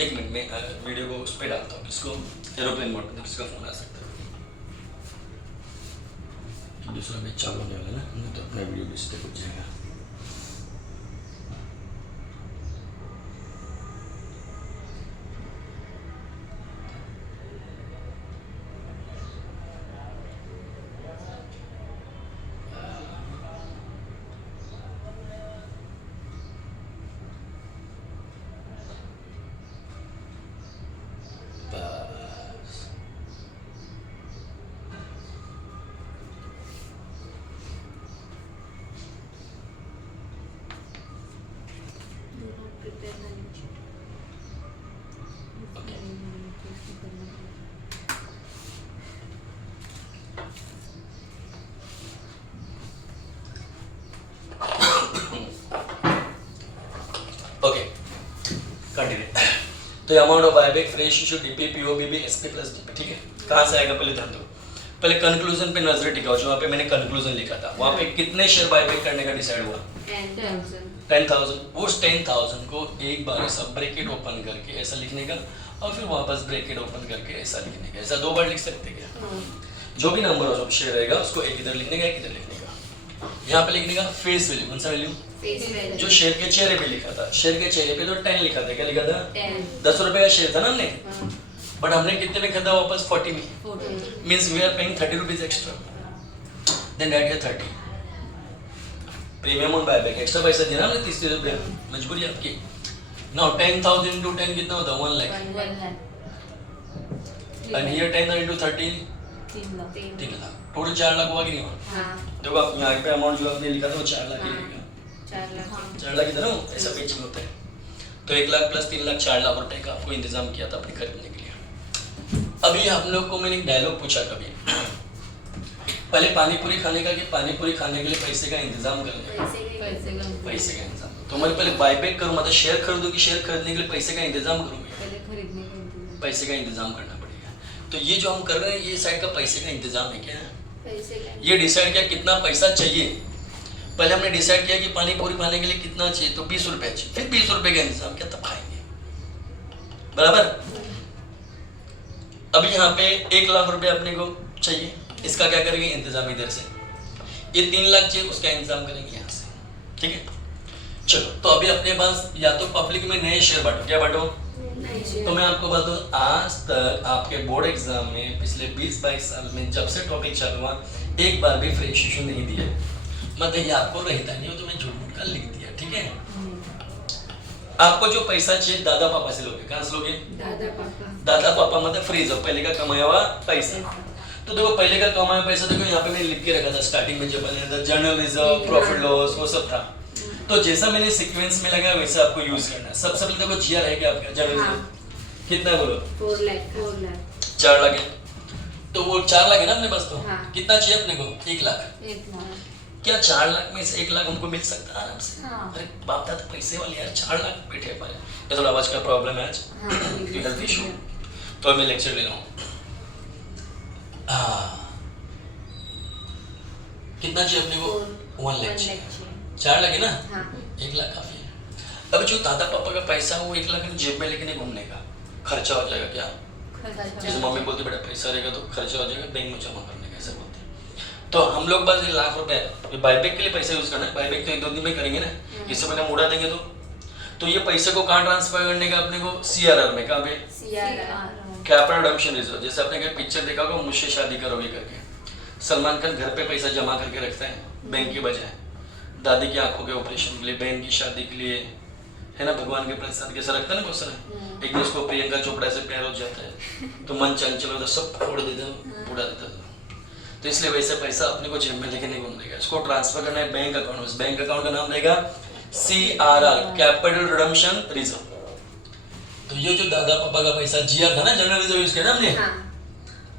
एक मिनट में वीडियो को उस पर डालता हूँ, किसको एरोप्लेन मोड में, किसका फोन आ सकता है। दूसरा मैच चालू होने वाला ना, नहीं तो अपना वीडियो डिस्टर्ब हो जाएगा। Okay, continue. तो amount of buyback, fresh issue, DP, POBB, SP plus DP, ठीक है। कहाँ से आएगा पहले ध्यान दो। पहले कंक्लूजन पे नजर टिकाओ, जो वहाँ पे मैंने कंक्लूजन लिखा था, वहाँ पे कितने शेयर बायबैक करने का डिसाइड हुआ? 10,000। उस 10,000 को एक बार ऐसा ब्रैकेट ओपन करके ऐसा लिखने का, और फिर वापस ब्रैकेट ओपन करके ऐसा लिखने का। ऐसा 2 बार लिख सकते क्या? जो भी नंबर ऑफ शेयर रहेगा उसको एक इधर लिखने का, एक इधर लिखने का। यहाँ पे लिखने का फेस वैल्यू, कौन सा वैल्यू? जो शेयर के चेहरे पे लिखा था। शेयर के चेहरे पे तो 10 लिखा था, क्या लिखा था? 10 रुपए का शेयर था ना हमने, बट हमने कितने में खरीदा वापस? 40 में। Means we are paying 30 rupees extra, then right here 30। Premium on buyback, extra पैसा देना हमने 30 रुपया, मजबूरी आपकी। नाउ 10,000 into 10 कितना होता है? 1 lakh. And here 10 into 13 3 lakh. Total 4 lakh हुआ कि नहीं हुआ? देखो आप यहाँ पे अमाउंट जो आपने लिखा था वो 4 लाख ही रहेगा। 4 लाख इधर हो, ऐसा पेचिंग होता है। तो 1 लाख प्लस 3 लाख 4 लाख रुपए का आपको इंतजाम किया था अपने खरीदने के लिए। अभी आप लोग को मैंने एक डायलॉग पूछा कभी, पहले पानी पूरी खाने का कि पानी पूरी खाने के लिए पैसे का इंतजाम करने का? पैसे का इंतजाम। तो मैं पहले बायबैक करूँ, मतलब शेयर खरीदूँ कि शेयर खरीदने के लिए पैसे का इंतजाम करूँगा? पैसे का इंतजाम करना पड़ेगा। तो ये जो हम कर रहे हैं, ये साइड का पैसे का इंतजाम है क्या? ये डिसाइड किया कितना पैसा चाहिए। पहले हमने डिसाइड किया कि पानी पूरी खाने के लिए कितना चाहिए, तो 20 रुपए चाहिए। फिर 20 रुपए का इंतजाम किया, तब खाएंगे, बराबर। अब यहाँ पे 1 लाख रुपए अपने को चाहिए, इसका क्या करेंगे? इंतजाम इधर से। ये 3 लाख चाहिए, उसका इंतजाम करेंगे यहाँ से, ठीक है। चलो, तो अभी अपने पास या तो पब्लिक में नए शेयर बांटो, क्या बांटो? तो मैं आपको बताऊं, आज तक आपके बोर्ड एग्जाम में पिछले 20-22 साल में जब से टॉपिक चालू हुआ, एक बार भी फ्रेश इशू नहीं दिया। मतलब ये आपको रहता नहीं हो तो मैं झूठ का लिख दिया, ठीक है। आपको जो पैसा चाहिए दादा पापा से लोगे। कहाँ से लोगे? दादा पापा मतलब फ्रीज हो, पहले का कमाया हुआ पैसा। तो देखो पहले का कमाया पैसा देखो यहाँ पे मैंने लिख के रखा था स्टार्टिंग में, जब मैंने जर्नल रिजर्व, प्रॉफिट लॉस, वो सब था। तो जैसा मैंने सीक्वेंस में लगाया वैसे आपको यूज करना है। सबसे पहले देखो जीआर है क्या आपका? जर्नल रिजर्व कितना बोलो? 4 लाख। 4 लाख है, तो वो 4 लाख है ना अपने पास। तो कितना चाहिए अपने को? 1 लाख। क्या 4 लाख में से 1 लाख हमको मिल सकता है आराम से? अरे बाप दादा पैसे वाले यार, 4 लाख बैठे हमारे। ये थोड़ा आवाज का प्रॉब्लम है आज, हेल्थ इशू, तो मैं लेक्चर ले रहा हूँ। कितना चाहिए अपने को? 1 लाख चाहिए। 4 लाख है ना? 1 लाख काफी है। अब जो दादा पापा का पैसा वो 1 लाख जेब में लेके नहीं घूमने का, खर्चा हो जाएगा क्या? जैसे मम्मी बोलती बेटा पैसा रहेगा तो खर्चा हो जाएगा, बैंक में जमा करने का, ऐसा बोलते हैं। तो हम लोग बस 1,00,000 रुपए बाईबैक के लिए पैसा यूज करना है। बाईबैक तो 1-2 दिन में करेंगे ना, इससे पहले हम उड़ा देंगे तो ये पैसे को कहाँ ट्रांसफर करने का अपने को CRR में, कहाँ पे कैपिटल रिडम्पशन रिजर्व। जैसे आपने कहीं पिक्चर देखा होगा मुझसे शादी करोगे करके, सलमान खान घर पे पैसा जमा करके रखता है बैंक के बजाय, दादी की आंखों के ऑपरेशन के लिए, बहन की शादी के लिए, है ना, भगवान के प्रसाद कैसा लगता है ना बहुत सारा। एक दिन उसको प्रियंका चोपड़ा से प्यार हो जाता है तो मन चंचल होता, सब फोड़ देता, उड़ा देता। तो इसलिए वैसे पैसा अपने को जेब में लेके नहीं घूमने, इसको ट्रांसफर करना है बैंक अकाउंट में। बैंक अकाउंट का नाम रहेगा CRR, कैपिटल रिडम्पशन रिजर्व। तो ये जो दादा पापा का पैसा GR था ना, जनरल रिजर्व यूज किया ना हमने,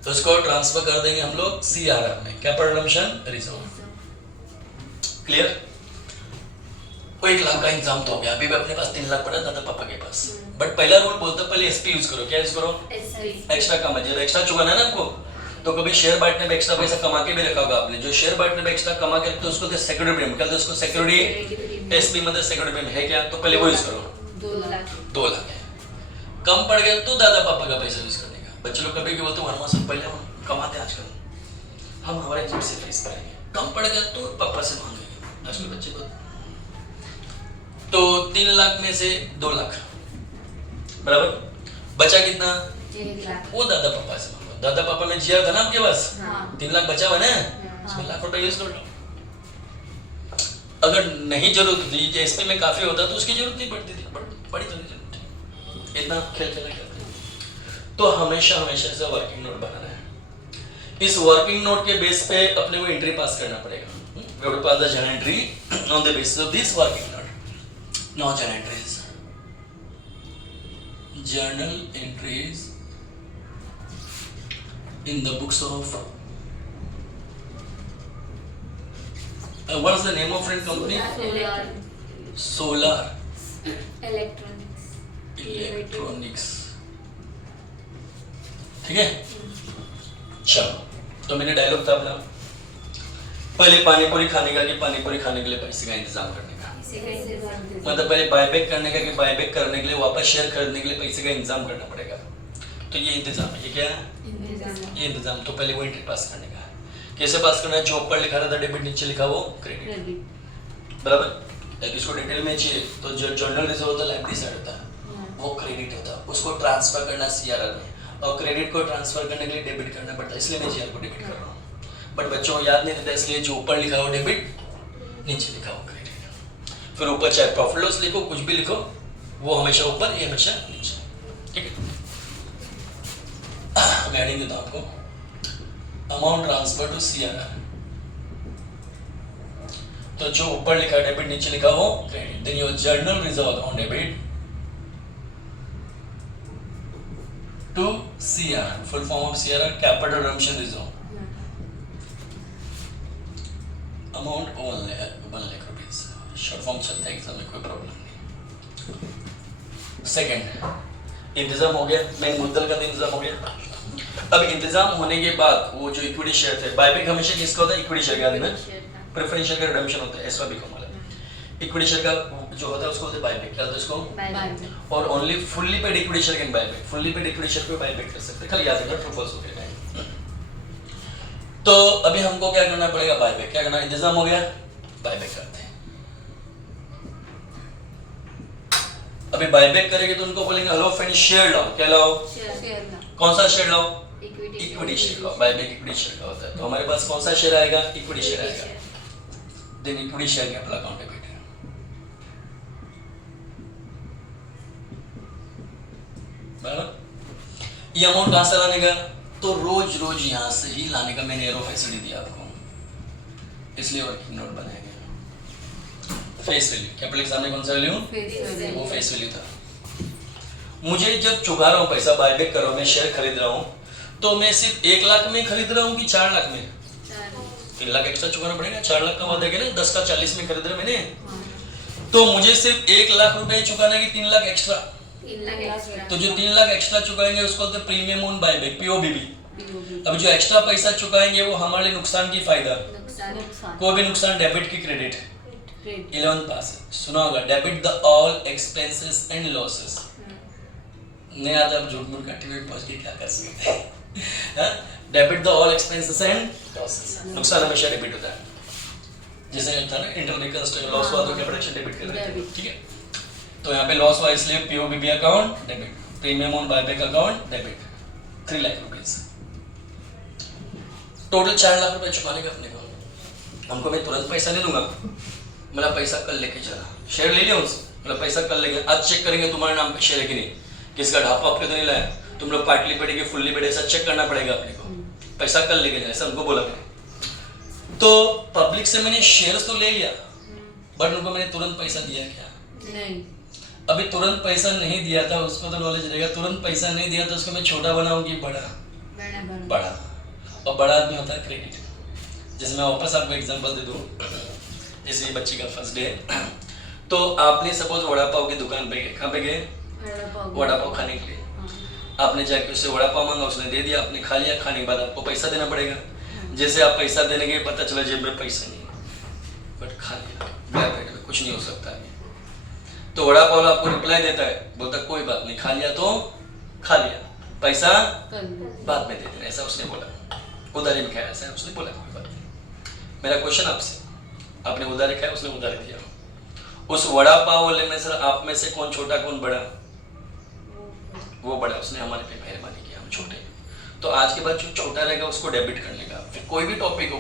तो इसको ट्रांसफर कर देंगे हम लोग CRR में, कैपिटल रिडम्पशन रिजर्व। क्लियर? वो 1,00,000 का इंतजाम तो हो गया। अभी भी अपने पास 3 लाख पड़ा दादा पापा के पास, बट पहला रूल बोलता है पहले SP यूज करो। क्या यूज करो? एक्स्ट्रा कमा, जब एक्स्ट्रा चुकाना है ना आपको, तो कभी शेयर बांटने में एक्स्ट्रा पैसा कमा के भी रखा होगा आपने, जो शेयर बांटने में एक्स्ट्रा कमा के रखते उसको सिक्योरिटी प्रीमियम कहते हैं, उसको सिक्योरिटी SP मतलब सिक्योरिटी प्रीमियम है क्या, तो पहले वो यूज करो। 2 लाख है, कम पड़ गया तो दादा पापा का पैसा यूज करने का। बच्चे लोग कभी भी बोलते वर्मा सब पहले हम कमाते आजकल, हम हमारे जेब से फीस करेंगे, कम पड़ गया तो पापा से मांगेंगे आजकल बच्चे को। तो 3 लाख में से 2 लाख बराबर, बचा कितना? 1 लाख। वो दादा पापा से मांगो। दादा पापा में GR था ना आपके पास, 3 लाख बचा हुआ ना, इसमें लाख रुपए यूज कर लो। अगर नहीं जरूरत थी, SP में काफी होता तो उसकी जरूरत नहीं पड़ती थी, बड़ी जरूरत थी, इतना खेल चला करते। तो हमेशा हमेशा ऐसा वर्किंग नोट बनाना है। इस वर्किंग नोट के बेस पे अपने को एंट्री पास करना पड़ेगा। We have to pass the journal entry on the basis of this working note. Now journal entries. Journal entries in the books of what is the name of friend company? Solar Electronics. ठीक है, चलो। तो मैंने dialogue था अपना, पहले पानी पूरी खाने का कि पानी पूरी खाने के लिए पैसे का इंतजाम करने का, मतलब पहले बायबैक करने का कि बायबैक करने के लिए वापस शेयर खरीदने के लिए पैसे का इंतजाम करना पड़ेगा। तो ये इंतजाम है, ये क्या है? ये इंतजाम। तो पहले वो एंट्री पास करने का, कैसे पास करना है? जो ऊपर लिखा रहता डेबिट, नीचे लिखा वो क्रेडिट, बराबर। इसको डिटेल में चाहिए तो जो जर्नल रिजर्व होता है लाइब्रेरी साइड होता है, वो क्रेडिट होता है, उसको ट्रांसफर करना CRR में, और क्रेडिट को ट्रांसफर करने के लिए डेबिट करना पड़ता है, इसलिए मैं GR को डेबिट कर रहा हूँ। बट बच्चों को याद नहीं रहता, इसलिए जो ऊपर लिखा हो डेबिट, नीचे लिखा हो क्रेडिट। फिर ऊपर चाहे प्रॉफिट लॉस लिखो, कुछ भी लिखो, वो हमेशा ऊपर, ये हमेशा नीचे, ठीक है। मैं एडिंग देता हूं आपको, अमाउंट ट्रांसफर टू CRR। तो जो ऊपर लिखा है डेबिट, नीचे लिखा हो credit, then your journal reserve account debit to CRR, full form of CRR capital redemption reserve, amount 1 lakh rupees, short form चलता है एग्जाम में, कोई प्रॉब्लम नहीं। सेकंड इंतजाम हो गया, मेन मुद्दल का इंतजाम हो गया। अब इंतजाम होने के बाद वो जो इक्विटी शेयर थे, बायबैक हमेशा किसका होता है? इक्विटी शेयर का देना, प्रेफरेंशियल का रिडम्पशन होता है, ऐसा भी कमाल है। इक्विटी शेयर का जो होता है उसको बोलते हैं बायबैक, क्या होता है उसको? और only fully paid equity share can buyback, fully paid equity share को बायबैक कर सकते हैं, खाली याद रखना ट्रू फॉल्स हो गया। तो अभी हमको क्या करना पड़ेगा? बायबैक। क्या करना? इंतजाम हो गया, बायबैक करते हैं। अभी बायबैक करेंगे तो उनको बोलेंगे हेलो फ्रेंड शेयर लाओ, क्या लाओ? कौन सा शेयर लाओ? इक्विटी शेयर लाओ। बायबैक इक्विटी शेयर का होता है, तो हमारे पास कौन सा शेयर आएगा? इक्विटी शेयर आएगा, then equity share capital account debit. बराबर। ये अमाउंट कहां से लाने का? तो रोज रोज यहां से ही लाने का। मैंने एरो फैसिलिटी दिया आपको, इसलिए वर्किंग नोट बनाया गया। फेस वैल्यू, कैपिटल के सामने कौन सा वैल्यू? वो फेस वैल्यू था। मुझे जब चुका रहा हूँ पैसा, बायबैक कर रहा हूँ, मैं शेयर खरीद रहा हूँ, तो मैं सिर्फ 1 लाख में खरीद रहा हूँ कि 4 लाख में? 3 लाख एक्स्ट्रा चुकाना पड़ेगा, 4 लाख का वादा ना, 10 का 40 में खरीद रहा मैंने, तो मुझे सिर्फ 1 लाख रुपए चुकाना है कि 3 लाख एक्स्ट्रा? तो जो 3 लाख एक्स्ट्रा चुकाएंगे उसको तो प्रीमियम ऑन बायबैक, POBB। अब जो एक्स्ट्रा पैसा चुकाएंगे वो हमारे नुकसान की फायदा, कोई भी नुकसान डेबिट की क्रेडिट। 11th पास सुना होगा, debit the all expenses and losses. नहीं आता, अब झूठ मूठ का टिकट पहुंच के क्या कर सकते हैं? Debit the all expenses and losses, नुकसान हमेशा डेबिट होता है। जैसे था ना इंटरनेशनल लॉस हुआ तो क्या प्रोडक्शन डेबिट कर रहे थे, ठीक है। तो यहाँ पे लॉस हुआ इसलिए POBB account debit, premium on buyback account debit, 3 lakh rupees. Total 4 lakh रुपए चुकाने का अपने को। हमको मैं तुरंत पैसा नहीं दूंगा, मेरा पैसा कल लेके चला, शेयर ले लिया उनसे, मेरा पैसा कल लेके, आज चेक करेंगे तुम्हारे नाम पे शेयर है कि नहीं, किसका ढापा आपके तो नहीं लाया, तुम लोग पार्टली पड़ेगी फुल्ली पड़े, ऐसा चेक करना पड़ेगा अपने को, पैसा कल लेके जाए, ऐसा उनको बोला मैंने। तो पब्लिक से मैंने शेयर्स तो ले लिया, बट उनको मैंने तुरंत पैसा दिया क्या? नहीं। अभी तुरंत पैसा नहीं दिया था, उसको तो नॉलेज रहेगा, तुरंत पैसा नहीं दिया तो उसको मैं छोटा बनाऊंगी बड़ा, बड़ा, और बड़ा आदमी होता है क्रेडिट। जैसे मैं वापस आपको एग्जांपल दे दूं, जैसे बच्ची का फर्स्ट डे, तो आपने सपोज वड़ा पाव की दुकान पे गए, कहाँ पे गए? वड़ा पाव खाने के लिए। आपने जाके उससे वड़ा पाव मांगा, उसने दे दिया, आपने खा लिया, खाने के बाद आपको पैसा देना पड़ेगा। जैसे आप पैसा देने के पता चला जेब में पैसा नहीं, बट खा लिया, गया पेट में, कुछ नहीं हो सकता है। तो वड़ा पाव आपको रिप्लाई देता है, बोलता कोई बात नहीं, खा लिया तो खा लिया, पैसा बाद में दे देना, ऐसा उसने बोला। उधारी में खाया, ऐसा उसने बोला, कोई बात नहीं। मेरा क्वेश्चन आपसे, आपने उधारी खाया, उसने उधारी दिया, उस वड़ा पाव वाले में सर आप में से कौन छोटा कौन बड़ा? वो बड़ा, उसने हमारे पे मेहरबानी किया, हम छोटे। तो आज के बाद जो छोटा रहेगा उसको डेबिट करने का, फिर कोई भी टॉपिक हो,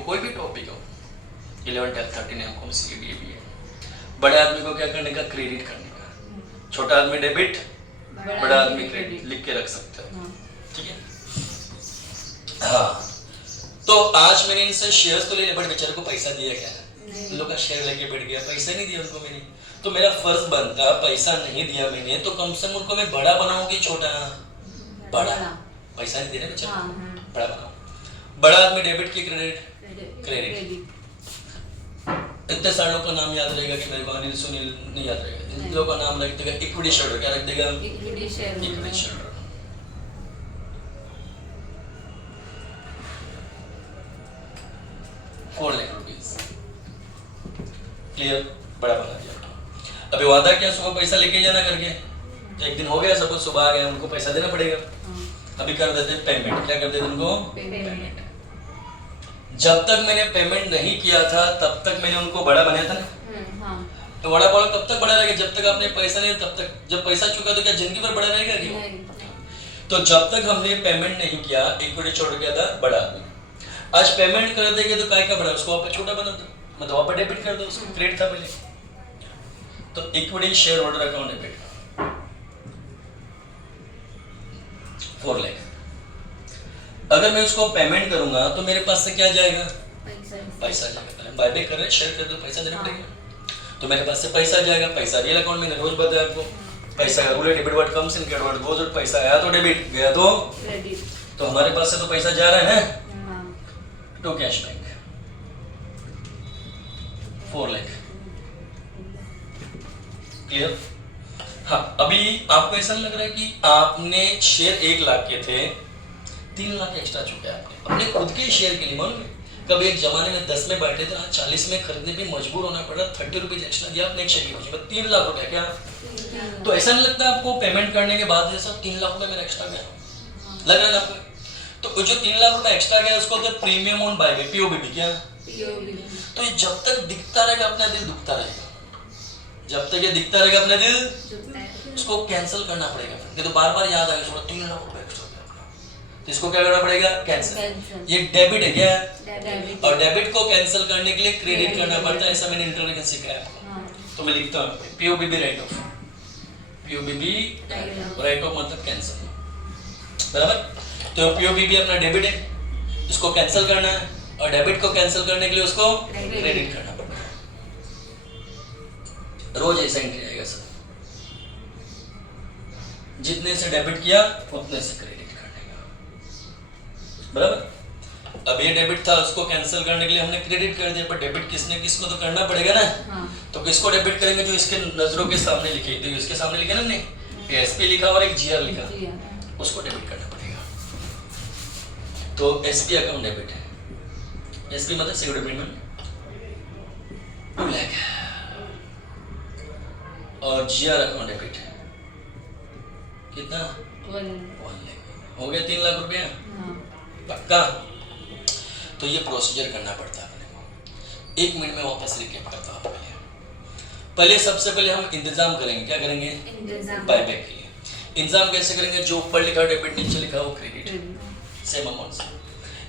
11, 12, 13 हमको सीखी भी है। बड़े आदमी को क्या करने का? क्रेडिट करने का। छोटा आदमी डेबिट, बड़ा आदमी क्रेडिट, लिख के रख सकते हो, ठीक है। हाँ, तो आज मैंने इनसे शेयर्स तो ले लिया, बट बेचारे को पैसा दिया क्या? इन लोग का शेयर लेके बैठ गया, पैसा नहीं दिया उनको मैंने। तो मेरा फर्ज बनता, पैसा नहीं दिया मैंने तो कम से कम उनको मैं बड़ा बनाऊं कि छोटा? बड़ा। पैसा नहीं दे रहे बेचारे, बड़ा बनाओ। बड़ा आदमी डेबिट की क्रेडिट? क्रेडिट। इतने सारे लोग का नाम याद रहेगा कि मेरे को अनिल सुनील नहीं याद रहेगा, इन लोगों का नाम रख देगा इक्विटी शेयर, क्या रख देगा? Equity share. 4 lakh rupees, clear, बड़ा बना दिया। अभी वादा क्या, सुबह पैसा लेके जाना करके, तो एक दिन हो गया, सपोज सुबह आ गया, उनको पैसा देना पड़ेगा। अभी कर देते पेमेंट, क्या कर देते उनको? पेमेंट। जब तक मैंने पेमेंट नहीं किया था तब तक मैंने उनको बड़ा बनाया था ना। तो बड़ा बड़ा कब तक बड़ा रहेगा? जब तक आपने पैसा नहीं, तब तक। जब पैसा चुका तो क्या जिंदगी भर बड़ा रहेगा क्या? तो जब तक हमने पेमेंट नहीं किया, इक्विटी छोड़ गया था बड़ा आदमी। आज पेमेंट कर देंगे तो काय का बड़ा, उसको आप छोटा बना दो, मतलब आप डेबिट कर दो, उसको क्रेडिट था पहले। तो equity share holder account debit 4 lakh. अगर मैं उसको पेमेंट करूंगा तो मेरे पास से क्या जाएगा? पैसा जाएगा। बायबैक कर रहे, शेयर कर दो, पैसा देना पड़ेगा, तो मेरे पास से पैसा जाएगा। पैसा रियल अकाउंट में रोज बताया आपको, पैसा rule debit word comes in credit word goes out. पैसा आया तो डेबिट, गया तो क्रेडिट। तो हमारे पास से तो पैसा जा रहा है ना, to cash bank 4 lakh, clear. हाँ, अभी आपको ऐसा लग रहा है कि आपने शेयर 1 लाख के थे, 3 लाख एक्स्ट्रा चुके आपने अपने खुद के शेयर के लिए। मालूम है कभी एक जमाने में 10 में बैठे थे, आज 40 में खरीदने पे मजबूर होना पड़ा, 30 रुपीज एक्स्ट्रा दिया आपने एक शेयर की वजह, 3 लाख रुपया। क्या तो ऐसा नहीं लगता आपको पेमेंट करने के बाद जैसा 3 लाख रुपया मेरा एक्स्ट्रा गया? लग रहा है आपको? तो जो 3 लाख रुपया एक्स्ट्रा गया उसको तो प्रीमियम ऑन बायबैक, पीओबीबी। क्या? तो ये जब तक दिखता रहेगा अपना दिल दुखता रहेगा, जब तक ये दिखता रहेगा अपना दिल, उसको कैंसिल करना पड़ेगा। ये तो बार बार याद आएगा, 3 लाख रुपया एक्स्ट्रा गया, तो इसको क्या करना पड़ेगा? कैंसिल। ये डेबिट है क्या? डेबिट। और डेबिट को कैंसिल करने के लिए क्रेडिट करना पड़ता है, ऐसा मैंने इंटरनेट में सीखा है। तो मैं लिखता हूँ पीओबीबी राइट ऑफ, पीओबीबी राइट ऑफ मतलब कैंसिल, बराबर। तो पीओबीबी अपना डेबिट है, इसको कैंसिल करना है, और डेबिट को कैंसिल करने के लिए उसको क्रेडिट करना पड़ता है। रोज ऐसा एंट्री आएगा सर, जितने से डेबिट किया उतने से क्रेडिट करने का, बराबर। अब ये डेबिट था, उसको कैंसिल करने के लिए हमने क्रेडिट कर दिया, पर डेबिट किसको तो करना पड़ेगा ना। तो किसको डेबिट करेंगे? जो इसके नजरों के सामने लिखे, तो इसके सामने लिखे ना, नहीं एसपी लिखा और एक जीआर लिखा, उसको डेबिट करना पड़ेगा। तो एसपी अकाउंट डेबिट है, एसपी मतलब सिक्योरिटी पेमेंट 2 लाख, और जीआर अकाउंट डेबिट कितना? 1 लाख। हो गया 3 लाख रुपया। पक्का? तो ये प्रोसीजर करना पड़ता है अपने को। 1 मिनट में वापस रिकेप करता हूँ आपके लिए। पहले सबसे पहले हम इंतजाम करेंगे, क्या करेंगे? बायबैक के लिए। इंतजाम कैसे करेंगे? जो ऊपर लिखा है डेबिट, नीचे लिखा है वो क्रेडिट, सेम अमाउंट से।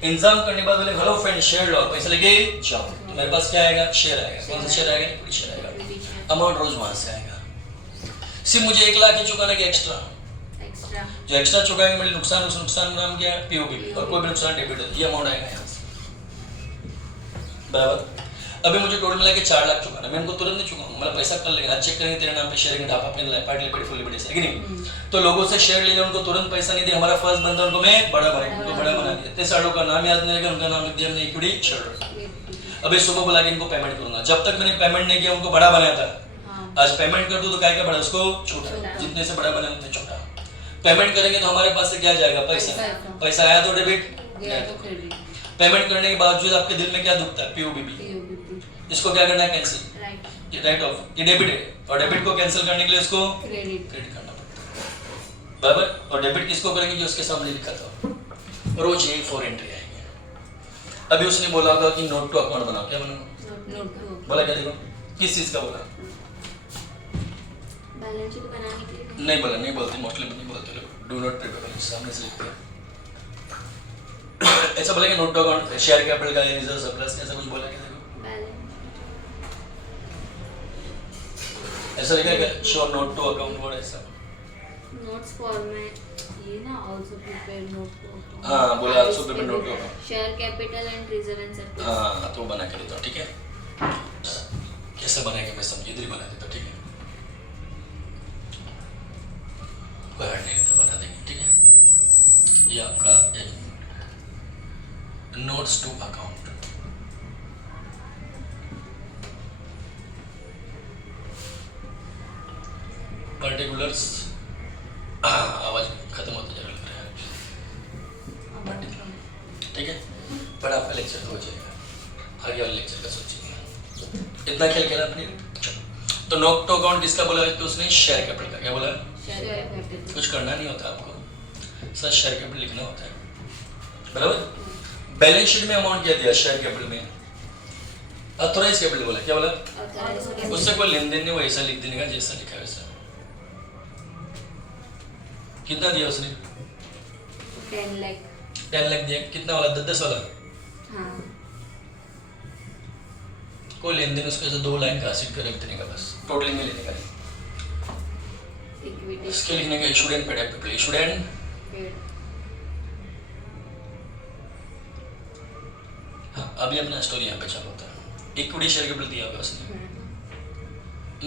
इंतजाम करने के बाद बोले हेलो फ्रेंड शेयर लो, पैसे लगे जाओ, तो मेरे पास क्या आएगा? शेयर आएगा। कौन सा शेयर आएगा? इक्विटी शेयर आएगा। अमाउंट रोज वहां से आएगा। सिर्फ मुझे 1 लाख ही चुकाना कि एक्स्ट्रा? जो एक्स्ट्रा चुकाएंगे मेरे नुकसान, उस नुकसान का नाम क्या है? पीओबी। और कोई भी नुकसान डेबिट है, ये अमाउंट आएगा यहाँ से, बराबर। अभी मुझे टोटल मिला के 4 लाख चुकाना, मैं उनको तुरंत नहीं चुकाऊंगा, मतलब पैसा कर लेंगे, आज चेक करेंगे तेरे नाम पे शेयर के ढापा पे पार्टली पेड फुल्ली पेड, है कि नहीं? तो लोगों से शेयर ले लिया, उनको तुरंत पैसा नहीं दिया, हमारा फर्स्ट बंदा उनको मैं बड़ा बना, उनको बड़ा बना दिया, 3 सालों का नाम याद नहीं लगा, उनका नाम लिख दिया हमने इक्विटी शेयर। अभी सुबह बुला के इनको पेमेंट करूंगा, जब तक मैंने पेमेंट नहीं किया उनको बड़ा बनाया था, आज पेमेंट कर दूं तो काय का बड़ा, उसको छोटा, जितने से बड़ा बने उतने छोटा। पेमेंट करेंगे तो हमारे पास से क्या जाएगा? पैसा। पैसा आया तो डेबिट, गया तो क्रेडिट। पेमेंट करने के बावजूद आपके दिल में क्या दुखता है? पीओबीबी। इसको क्या करना है? कैंसिल। ये राइट ऑफ, ये डेबिट है, और डेबिट को कैंसिल करने के लिए इसको क्रेडिट करना पड़ता है, बराबर। और डेबिट किसको करेंगे? जो उसके सामने लिखा था। रोज यही 4 एंट्री आएंगे। अभी उसने बोला होगा कि नोट टू अकाउंट बनाओ, क्या बनाओ? बोला क्या? देखो किस चीज का बोला? बैलेंस शीट बनाने के लिए नहीं बोला, नहीं बोलते, मोस्टली नहीं बोलते लोग। डू नॉट प्रिपेयर बैलेंस सामने से लिखते हैं। ऐसा बोला कि note to account, share capital का रिजर्व सरप्लस, ऐसा कुछ बोला क्या? ऐसा लिखा है क्या? Show note to account board, ऐसा नोट्स फॉर्मेट ये ना also prepare note to account. हाँ बोला also prepare note to account, share capital and reserve and surplus. हाँ तो बना के देता हूँ, ठीक है? कैसे बनाएंगे मैं समझ इधर ही बना देता हूँ, ठीक है? कोई हट नहीं रहता, बना देंगे, ठीक है? ये आपका नोट्स टू अकाउंट, पर्टिकुलर्स, आवाज खत्म होता जा रहा है, ठीक है? पर आपका लेक्चर तो हो जाएगा, आगे वाले लेक्चर का सोचिए। इतना खेल खेला अपने। तो नोट टू अकाउंट किसका बोला? तो उसने शेयर कैपिटल का। क्या बोला? Share capital. कुछ करना नहीं होता आपको, सर शेयर कैपिटल लिखना होता है, बराबर। बैलेंस शीट में अमाउंट क्या दिया? शेयर कैपिटल में ऑथराइज कैपिटल बोला। क्या बोला? उससे कोई लेन देन नहीं, वैसा लिख देने का जैसा लिखा है वैसा। कितना दिया उसने? 10 लाख। 10 लाख दिया। कितना वाला? 10 वाला। हाँ। कोई लेन देन उसके 2 लाइन का सीट कर रख देने का, बस टोटलिंग में लेने का नहीं। इक्विटी इसके लिखने का issued and paid capital, issued and paid. हाँ अभी अपना स्टोरी यहाँ पे चालू होता है। इक्विटी शेयर कैपिटल दिया होगा उसने,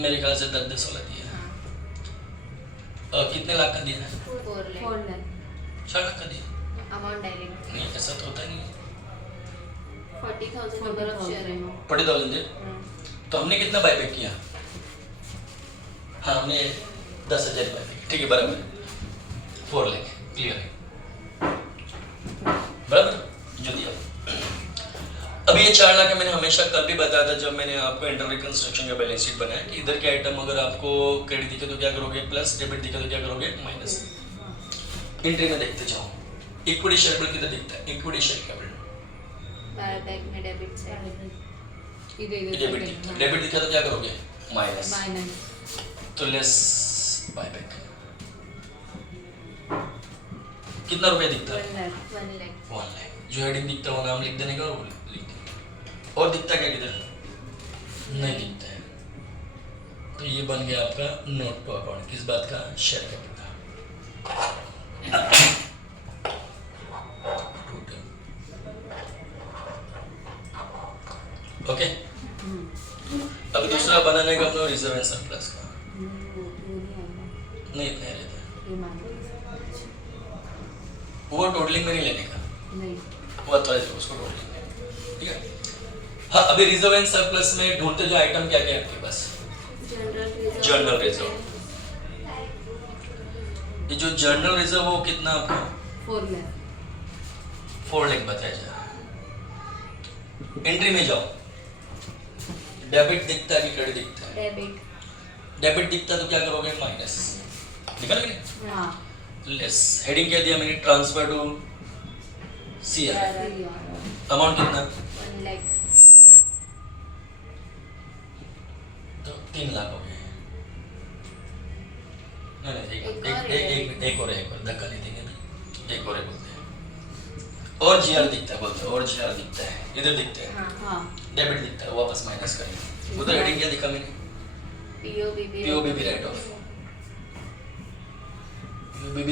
मेरे ख्याल से 10 वाला दिया। कितने लाख का दिया है? 4 लाख। 4 लाख का दिया। अमाउंट डायरेक्ट नहीं ऐसा तो होता नहीं। 40,000 नंबर ऑफ शेयर है। 40,000 दे। तो हमने कितना बायबैक किया? हाँ हमने 10,000 बायबैक, ठीक है बराबर। 4 लाख क्लियर है, बराबर जो दिया। अभी ये 4 लाख है, मैंने हमेशा कल भी बताया था जब मैंने आपको इंटर रिकंस्ट्रक्शन का बैलेंस शीट बनाया कि इधर के आइटम अगर आपको क्रेडिट दिखे तो क्या करोगे? प्लस, डेबिट दिखे तो क्या करोगे? माइनस। एंट्री में देखते जाओ। इक्विटी शेयर कैपिटल किधर दिखता है? इक्विटी शेयर कैपिटल बायबैक में डेबिट से डेबिट दिखता है। डेबिट दिखा तो क्या करोगे? माइनस। तो लेस बायबैक। कितना रुपया दिखता है? 1 लाख। 1 लाख। जो हेडिंग दिखता है वो नाम लिख देने का और लिख देने का। और दिखता क्या किधर? नहीं दिखता है। तो ये बन गया आपका नोट टू अकाउंट। किस बात का? शेयर कैपिटल का। ओके अब दूसरा बनाने का अपना रिजर्व एंड सरप्लस का। नहीं इतना रहता है, वो टोटलिंग में नहीं लेने का, वो थोड़ा सा उसको टोटलिंग में, ठीक है? हाँ अभी रिजर्व एंड सरप्लस में ढूंढते जो आइटम क्या क्या है आपके पास? General reserve. ये जो जनरल रिजर्व वो कितना आपका? 4 लाख बताया जा। एंट्री में जाओ, डेबिट दिखता है कि क्रेडिट दिखता है? डेबिट। डेबिट दिखता है तो क्या करोगे? माइनस। निकल गए? हाँ। लेस। हेडिंग क्या दिया मैंने? ट्रांसफर टू CRR अमाउंट कितना 1 lakh. तो 3 लाख हो गए नहीं नहीं एक और धक्का नहीं देंगे ना एक और बोलते हैं और GR दिखता है बोलते हैं और GR दिखता है इधर दिखते हैं हाँ. डेबिट दिखता है वापस माइनस करेंगे उधर हेडिंग क्या दिखा मैंने POBB right of POBB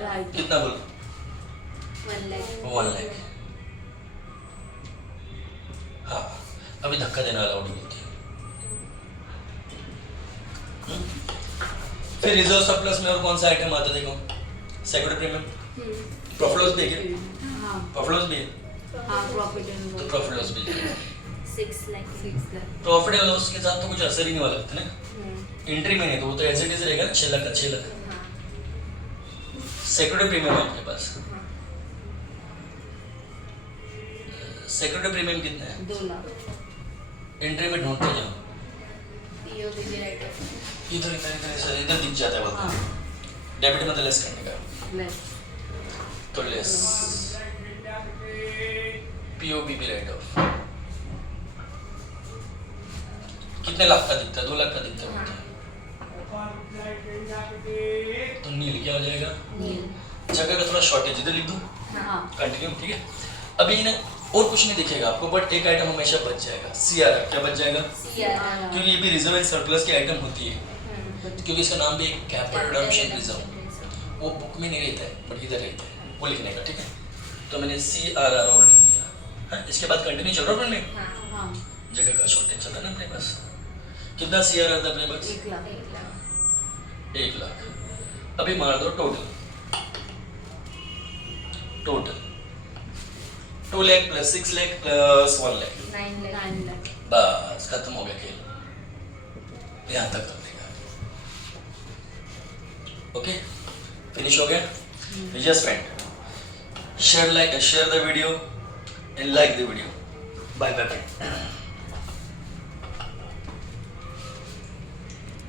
Right. कितना बोलो 1 lakh. 1 लाख हाँ अभी धक्का देना अलाउड बोलते हैं फिर रिजर्व सरप्लस में और कौन सा आइटम आता है देखो सेक्रेटरी प्रीमियम प्रॉफिट लॉस भी है क्या प्रॉफिट लॉस भी है तो प्रॉफिट लॉस भी है 6 lakh. प्रॉफिट एंड लॉस के साथ तो कुछ असर ही नहीं वाला लगता ना एंट्री में नहीं तो वो तो एज इट इज रहेगा ना 6 लाख का 6 लाख हाँ. सेक्रेटरी प्रीमियम है आपके पास सेक्रेटरी प्रीमियम कितना है 2 lakh. एंट्री में ढूंढते जाओ POBB right of. इधर दिख जाता है बोलते हैं डेबिट मतलब लेस करने का तो लेस POBB राइट ऑफ कितने लाख का दिखता है 2 लाख का दिखता है बोलते हैं तो नील क्या हो जाएगा जगह का थोड़ा शॉर्टेज इधर लिख दूं कंटिन्यू ठीक है अभी ना और कुछ नहीं दिखेगा आपको बट एक आइटम हमेशा बच जाएगा CRR क्या बच जाएगा CRR. क्योंकि ये भी रिजर्व एंड सरप्लस की आइटम होती है क्योंकि इसका नाम भी एक कैपिटल रिडम्पशन रिजर्व वो बुक में नहीं रहता है बट इधर रहता है वो लिखने का ठीक है तो मैंने CRR और लिख दिया हाँ इसके बाद कंटिन्यू चल रहा है में जगह का शॉर्टेज चल रहा है ना अपने पास कितना CRR था अपने पास 1 लाख अभी मार दो total 2 lakh plus 6 lakh plus 1 lakh 9 lakh. बस खत्म हो गया खेल यहाँ तक कर देगा ओके फिनिश हो गया just friend share the video and like the video bye bye